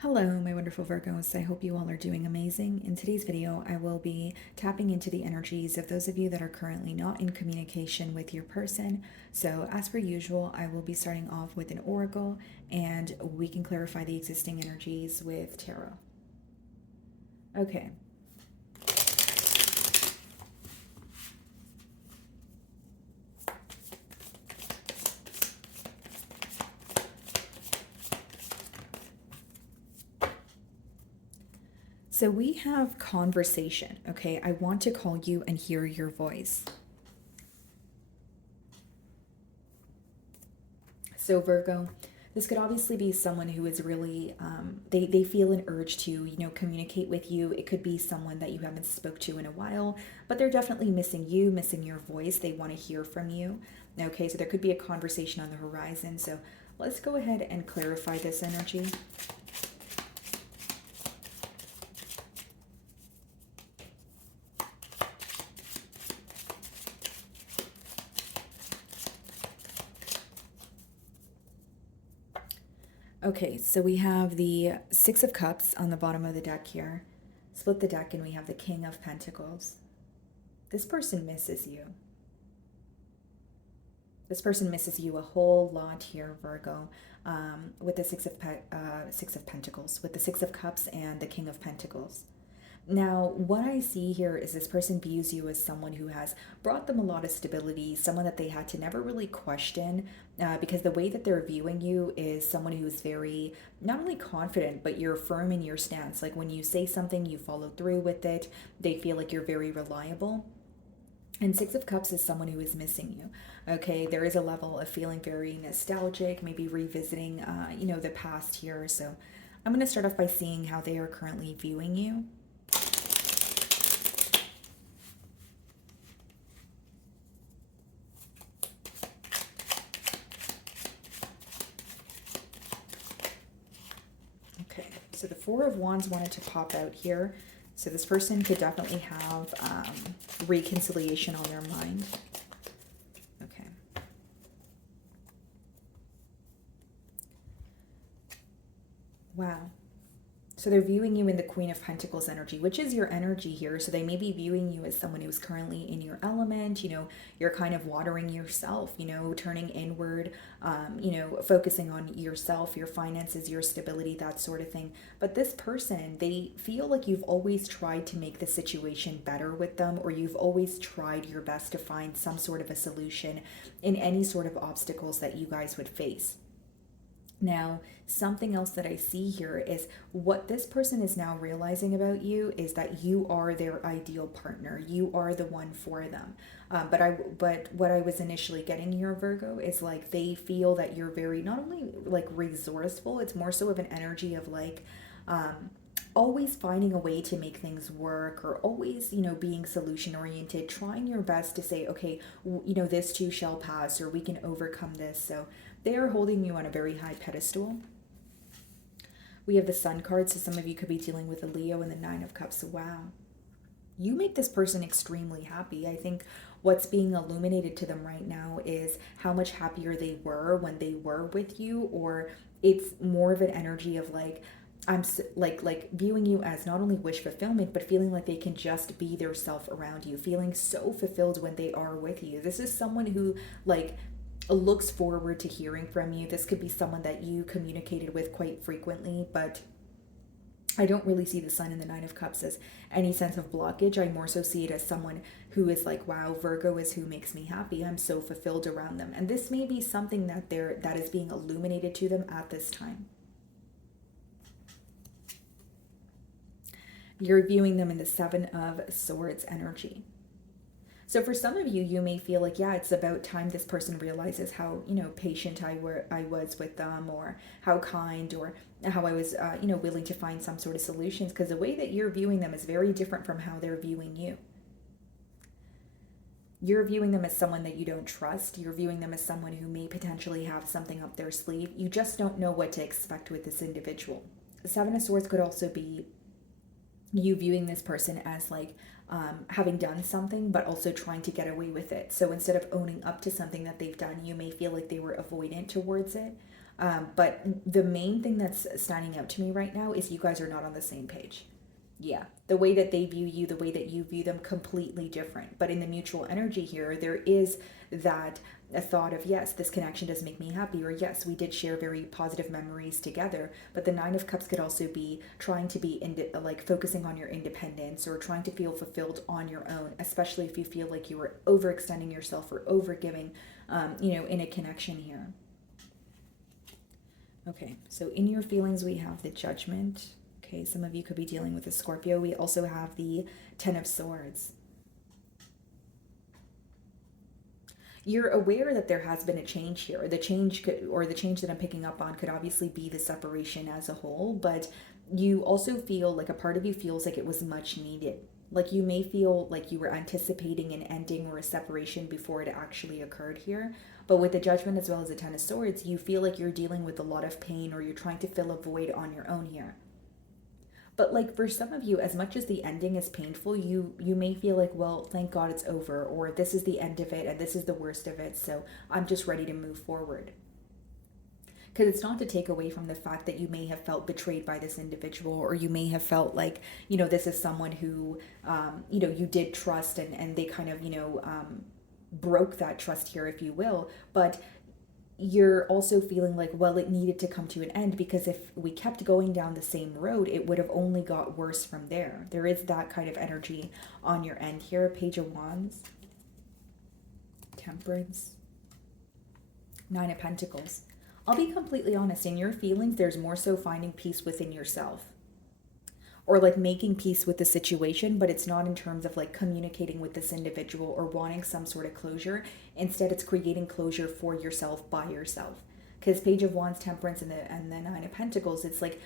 Hello, my wonderful Virgos. I hope you all are doing amazing. In today's video, I will be tapping into the energies of those of you that are currently not in communication with your person. So, as per usual, I will be starting off with an oracle and we can clarify the existing energies with tarot. Okay. So we have conversation, okay? I want to call you and hear your voice. So Virgo, this could obviously be someone who is really, they feel an urge to, communicate with you. It could be someone that you haven't spoke to in a while, but they're definitely missing you, missing your voice. They want to hear from you. Okay, so there could be a conversation on the horizon. So let's go ahead and clarify this energy. Okay, so we have the Six of Cups on the bottom of the deck here. Split the deck and we have the King of Pentacles. This person misses you. This person misses you a whole lot here, Virgo, with the Six of Pentacles, with the Six of Cups and the King of Pentacles. Now, what I see here is this person views you as someone who has brought them a lot of stability, someone that they had to never really question, because the way that they're viewing you is someone who's very, not only confident, but you're firm in your stance. Like when you say something, you follow through with it. They feel like you're very reliable. And Six of Cups is someone who is missing you. Okay, there is a level of feeling very nostalgic, maybe revisiting, the past here. So I'm going to start off by seeing how they are currently viewing you. Okay, so the Four of Wands wanted to pop out here. So this person could definitely have reconciliation on their mind. Okay. Wow. So they're viewing you in the Queen of Pentacles energy, which is your energy here. So they may be viewing you as someone who's currently in your element, you're kind of watering yourself, turning inward, focusing on yourself, your finances, your stability, that sort of thing. But this person, they feel like you've always tried to make the situation better with them, or you've always tried your best to find some sort of a solution in any sort of obstacles that you guys would face. Now, something else that I see here is what this person is now realizing about you is that you are their ideal partner. You are the one for them. But what I was initially getting here, Virgo, is like they feel that you're very not only like resourceful. It's more so of an energy of like always finding a way to make things work, or always, being solution oriented, trying your best to say, okay, this too shall pass, or we can overcome this. So they are holding you on a very high pedestal. We have the Sun card, so some of you could be dealing with a Leo and the Nine of Cups. Wow. You make this person extremely happy. I think what's being illuminated to them right now is how much happier they were when they were with you, or it's more of an energy of like, I'm like viewing you as not only wish fulfillment, but feeling like they can just be their self around you, feeling so fulfilled when they are with you. This is someone who like looks forward to hearing from you. This could be someone that you communicated with quite frequently, but I don't really see the Sun and the Nine of Cups as any sense of blockage. I more so see it as someone who is like, wow, Virgo is who makes me happy. I'm so fulfilled around them. And this may be something that is being illuminated to them at this time. You're viewing them in the Seven of Swords energy. So for some of you, you may feel like, yeah, it's about time this person realizes how, patient I was with them, or how kind, or how I was, willing to find some sort of solutions, because the way that you're viewing them is very different from how they're viewing you. You're viewing them as someone that you don't trust. You're viewing them as someone who may potentially have something up their sleeve. You just don't know what to expect with this individual. The Seven of Swords could also be you viewing this person as like having done something, but also trying to get away with it. So instead of owning up to something that they've done, you may feel like they were avoidant towards it. But the main thing that's standing out to me right now is you guys are not on the same page. Yeah, the way that they view you, the way that you view them, completely different. But in the mutual energy here, there is that a thought of, yes, this connection does make me happy, or yes, we did share very positive memories together. But the Nine of Cups could also be trying to be like focusing on your independence, or trying to feel fulfilled on your own, especially if you feel like you were overextending yourself or overgiving, in a connection here. Okay, so in your feelings, we have the Judgment. Okay, some of you could be dealing with a Scorpio. We also have the Ten of Swords. You're aware that there has been a change here. The change that I'm picking up on could obviously be the separation as a whole, but you also feel like a part of you feels like it was much needed. Like you may feel like you were anticipating an ending or a separation before it actually occurred here. But with the Judgment as well as the Ten of Swords, you feel like you're dealing with a lot of pain, or you're trying to fill a void on your own here. But like for some of you, as much as the ending is painful, you may feel like, well, thank God it's over, or this is the end of it and this is the worst of it, so I'm just ready to move forward. Because it's not to take away from the fact that you may have felt betrayed by this individual, or you may have felt like, this is someone who, you did trust, and they kind of, broke that trust here, if you will. But you're also feeling like, well, it needed to come to an end, because if we kept going down the same road, it would have only got worse from there. There is that kind of energy on your end here. Page of Wands, Temperance, Nine of Pentacles. I'll be completely honest, in your feelings, there's more so finding peace within yourself, or like making peace with the situation, but it's not in terms of like communicating with this individual or wanting some sort of closure. Instead, it's creating closure for yourself by yourself. Because Page of Wands, Temperance, and the Nine of Pentacles, it's like,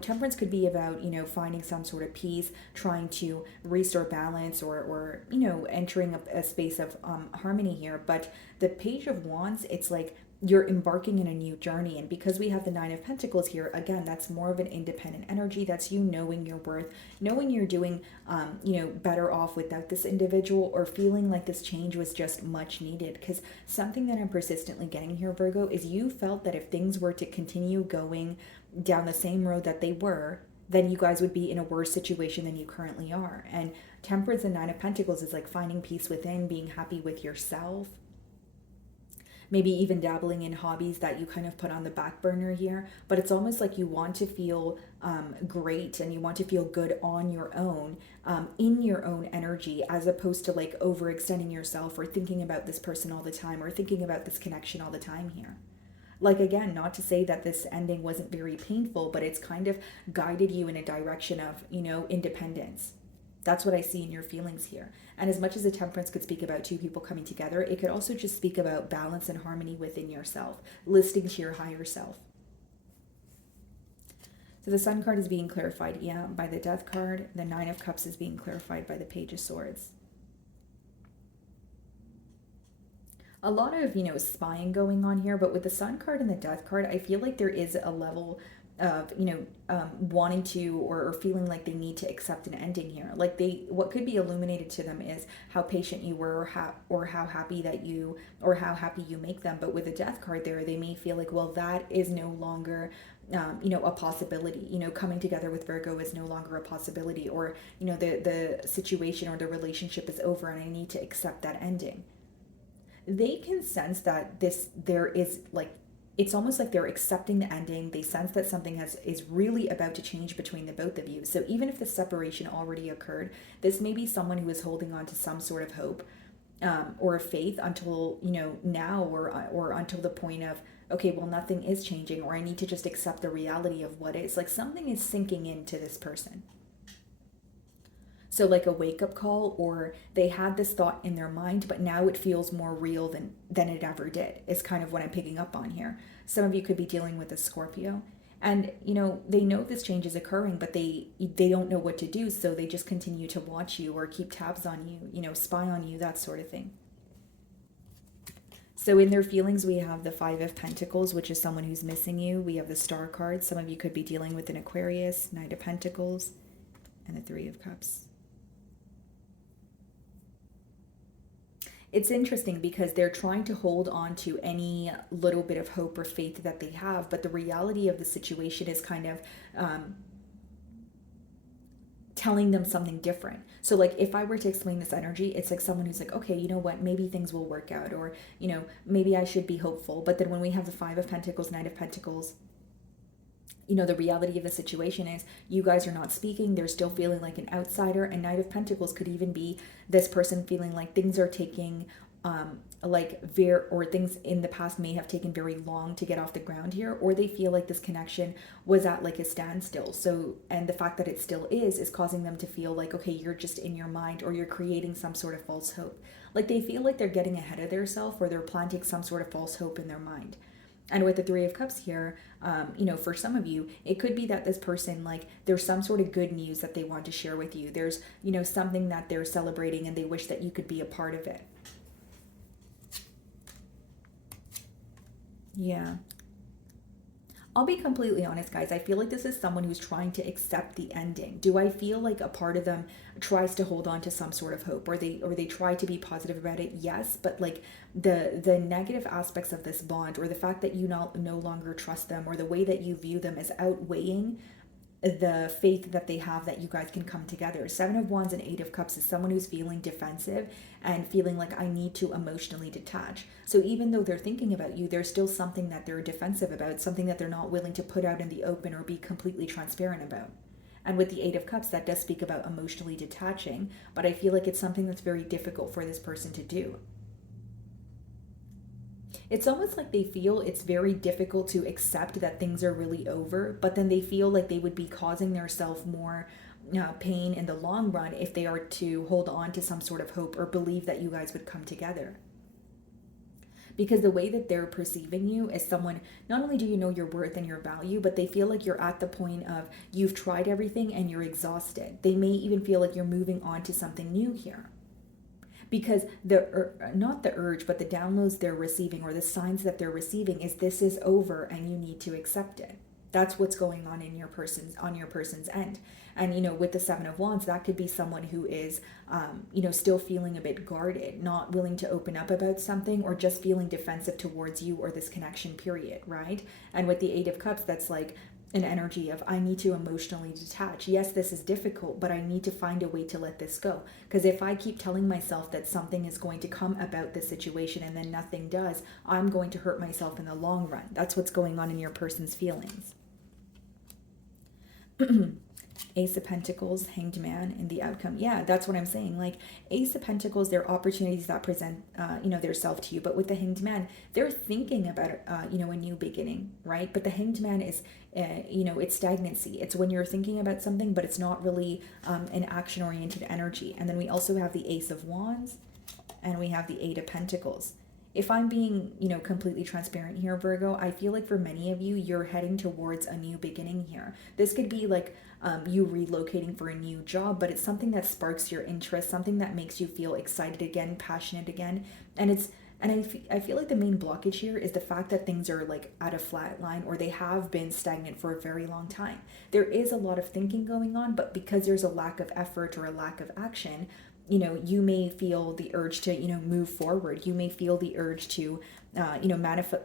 Temperance could be about, finding some sort of peace, trying to restore balance, or entering a space of harmony here. But the Page of Wands, it's like you're embarking in a new journey. And because we have the Nine of Pentacles here, again, that's more of an independent energy. That's you knowing your worth, knowing you're doing, better off without this individual, or feeling like this change was just much needed. Because something that I'm persistently getting here, Virgo, is you felt that if things were to continue going down the same road that they were, then you guys would be in a worse situation than you currently are. And Temperance and Nine of Pentacles is like finding peace within, being happy with yourself, maybe even dabbling in hobbies that you kind of put on the back burner here. But it's almost like you want to feel great, and you want to feel good on your own, in your own energy, as opposed to like overextending yourself, or thinking about this person all the time, or thinking about this connection all the time here. Like, again, not to say that this ending wasn't very painful, but it's kind of guided you in a direction of, independence. That's what I see in your feelings here. And as much as the Temperance could speak about two people coming together, it could also just speak about balance and harmony within yourself, listening to your higher self. So the Sun card is being clarified, by the Death card. The Nine of Cups is being clarified by the Page of Swords. A lot of, spying going on here, but with the Sun card and the Death card, I feel like there is a level of, wanting to, or feeling like they need to accept an ending here. Like what could be illuminated to them is how patient you were, or how happy you make them. But with the Death card there, they may feel like, well, that is no longer, a possibility. Coming together with Virgo is no longer a possibility, or, the situation or the relationship is over, and I need to accept that ending. They can sense that there is like, it's almost like they're accepting the ending. They sense that something is really about to change between the both of you. So even if the separation already occurred, this may be someone who is holding on to some sort of hope, or faith until, now, or until the point of, okay, well, nothing is changing, or I need to just accept the reality of what is. Like something is sinking into this person. So like a wake-up call, or they had this thought in their mind, but now it feels more real than it ever did, is kind of what I'm picking up on here. Some of you could be dealing with a Scorpio, and they know this change is occurring, but they don't know what to do, so they just continue to watch you, or keep tabs on you, spy on you, that sort of thing. So in their feelings, we have the Five of Pentacles, which is someone who's missing you. We have the Star card. Some of you could be dealing with an Aquarius, Knight of Pentacles, and the Three of Cups. it's interesting because they're trying to hold on to any little bit of hope or faith that they have, but the reality of the situation is kind of telling them something different. So like if I were to explain this energy, it's like someone who's like, okay, you know what, maybe things will work out, or maybe I should be hopeful. But then when we have the Five of Pentacles, Knight of Pentacles, the reality of the situation is you guys are not speaking. They're still feeling like an outsider. And Knight of Pentacles could even be this person feeling like things are taking or things in the past may have taken very long to get off the ground here, or they feel like this connection was at like a standstill. So, and the fact that it still is causing them to feel like, okay, you're just in your mind, or you're creating some sort of false hope. Like they feel like they're getting ahead of themselves, or they're planting some sort of false hope in their mind. And with the Three of Cups here, for some of you, it could be that this person, like, there's some sort of good news that they want to share with you. There's, something that they're celebrating and they wish that you could be a part of it. Yeah. I'll be completely honest, guys. I feel like this is someone who's trying to accept the ending. Do I feel like a part of them tries to hold on to some sort of hope, or they try to be positive about it? Yes, but like the negative aspects of this bond, or the fact that you no longer trust them, or the way that you view them, is outweighing the faith that they have that you guys can come together. Seven of Wands and Eight of Cups is someone who's feeling defensive and feeling like I need to emotionally detach. So even though they're thinking about you, there's still something that they're defensive about, something that they're not willing to put out in the open or be completely transparent about. And with the Eight of Cups, that does speak about emotionally detaching, but I feel like it's something that's very difficult for this person to do. It's almost like they feel it's very difficult to accept that things are really over, but then they feel like they would be causing themselves more pain in the long run if they are to hold on to some sort of hope or believe that you guys would come together. Because the way that they're perceiving you is someone, not only do you know your worth and your value, but they feel like you're at the point of you've tried everything and you're exhausted. They may even feel like you're moving on to something new here. Because not the urge, but the downloads they're receiving, or the signs that they're receiving, is this is over and you need to accept it. That's what's going on in your person's end. And with the Seven of Wands, that could be someone who is still feeling a bit guarded, not willing to open up about something, or just feeling defensive towards you or this connection, period, right? And with the Eight of Cups, that's like an energy of I need to emotionally detach. Yes, this is difficult, but I need to find a way to let this go. Because if I keep telling myself that something is going to come about this situation and then nothing does, I'm going to hurt myself in the long run. That's what's going on in your person's feelings. Ace of Pentacles, Hanged Man, and the outcome. Yeah, that's what I'm saying. Like Ace of Pentacles, they're opportunities that present, their self to you. But with the Hanged Man, they're thinking about, a new beginning, right? But the Hanged Man is, it's stagnancy. It's when you're thinking about something, but it's not really an action-oriented energy. And then we also have the Ace of Wands, and we have the Eight of Pentacles. If I'm being, completely transparent here, Virgo, I feel like for many of you, you're heading towards a new beginning here. This could be like you relocating for a new job, but it's something that sparks your interest, something that makes you feel excited again, passionate again. And I feel like the main blockage here is the fact that things are like at a flat line, or they have been stagnant for a very long time. There is a lot of thinking going on, but because there's a lack of effort or a lack of action, you may feel the urge to, move forward. You may feel the urge to,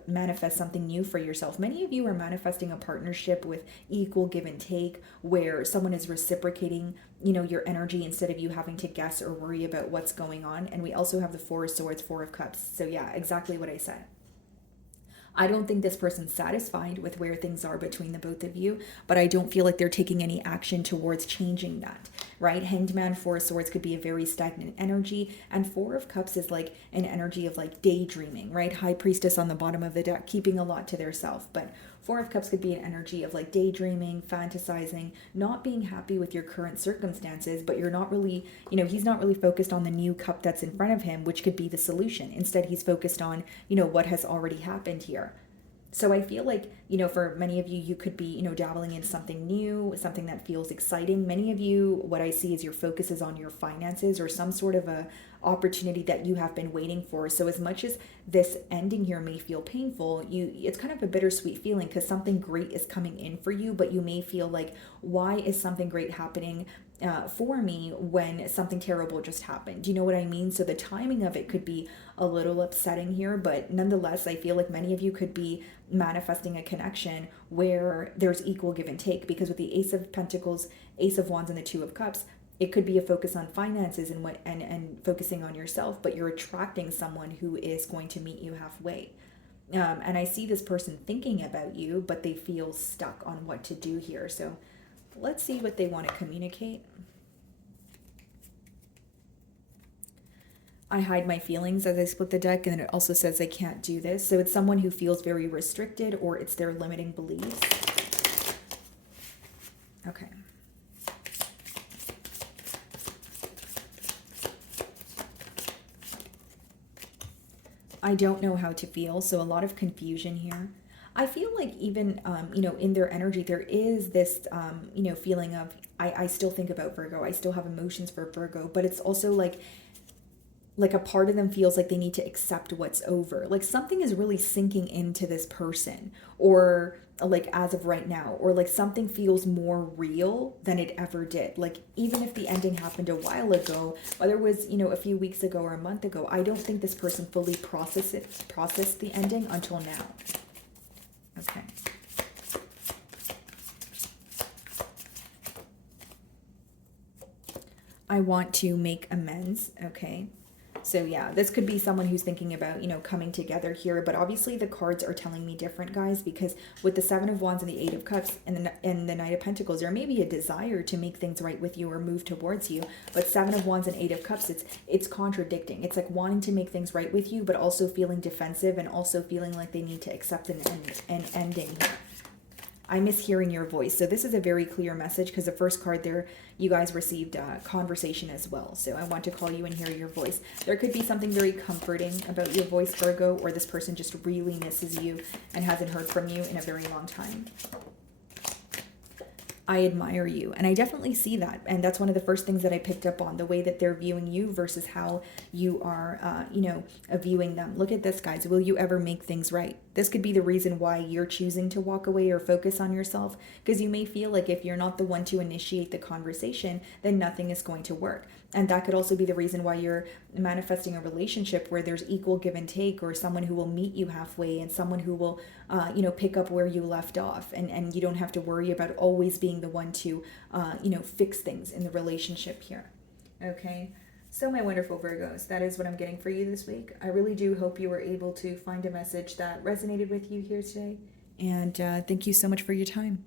manifest something new for yourself. Many of you are manifesting a partnership with equal give and take, where someone is reciprocating, your energy instead of you having to guess or worry about what's going on. And we also have the Four of Swords, Four of Cups. So yeah, exactly what I said. I don't think this person's satisfied with where things are between the both of you, but I don't feel like they're taking any action towards changing that, right? Hanged Man, Four of Swords could be a very stagnant energy, and Four of Cups is like an energy of like daydreaming, right? High Priestess on the bottom of the deck, keeping a lot to their self, but Four of Cups could be an energy of like daydreaming, fantasizing, not being happy with your current circumstances, but you're not really, he's not really focused on the new cup that's in front of him, which could be the solution. Instead, he's focused on, what has already happened here. So I feel like, For many of you, you could be, dabbling in something new, something that feels exciting. Many of you, what I see is your focus is on your finances or some sort of a opportunity that you have been waiting for. So as much as this ending here may feel painful, it's kind of a bittersweet feeling because something great is coming in for you, but you may feel like, why is something great happening for me when something terrible just happened? Do you know what I mean? So the timing of it could be a little upsetting here, but nonetheless, I feel like many of you could be manifesting a connection where there's equal give and take, because with the Ace of Pentacles, Ace of Wands, and the Two of Cups, it could be a focus on finances and focusing on yourself, but you're attracting someone who is going to meet you halfway. And I see this person thinking about you, but they feel stuck on what to do here. So let's see what they want to communicate. I hide my feelings as I split the deck, and then it also says I can't do this. So it's someone who feels very restricted, or it's their limiting beliefs. Okay. I don't know how to feel, so a lot of confusion here. I feel like even, in their energy, there is this, feeling of, I still think about Virgo. I still have emotions for Virgo, but it's also like a part of them feels like they need to accept what's over. Like something is really sinking into this person, or like as of right now, or like something feels more real than it ever did. Like even if the ending happened a while ago, whether it was, a few weeks ago or a month ago, I don't think this person fully processed the ending until now. Okay. I want to make amends. Okay. So yeah, this could be someone who's thinking about, coming together here, but obviously the cards are telling me different, guys, because with the Seven of Wands and the Eight of Cups and the Knight of Pentacles, there may be a desire to make things right with you or move towards you, but Seven of Wands and Eight of Cups, it's contradicting. It's like wanting to make things right with you, but also feeling defensive and also feeling like they need to accept an ending here. I miss hearing your voice. So this is a very clear message, because the first card there, you guys received conversation as well. So I want to call you and hear your voice. There could be something very comforting about your voice, Virgo, or this person just really misses you and hasn't heard from you in a very long time. I admire you, and I definitely see that, and that's one of the first things that I picked up on, the way that they're viewing you versus how you are viewing them. Look at this, guys. Will you ever make things right? This could be the reason why you're choosing to walk away or focus on yourself, because you may feel like if you're not the one to initiate the conversation, then nothing is going to work. And that could also be the reason why you're manifesting a relationship where there's equal give and take, or someone who will meet you halfway and someone who will, pick up where you left off. And you don't have to worry about always being the one to, fix things in the relationship here. Okay. So my wonderful Virgos, that is what I'm getting for you this week. I really do hope you were able to find a message that resonated with you here today. And thank you so much for your time.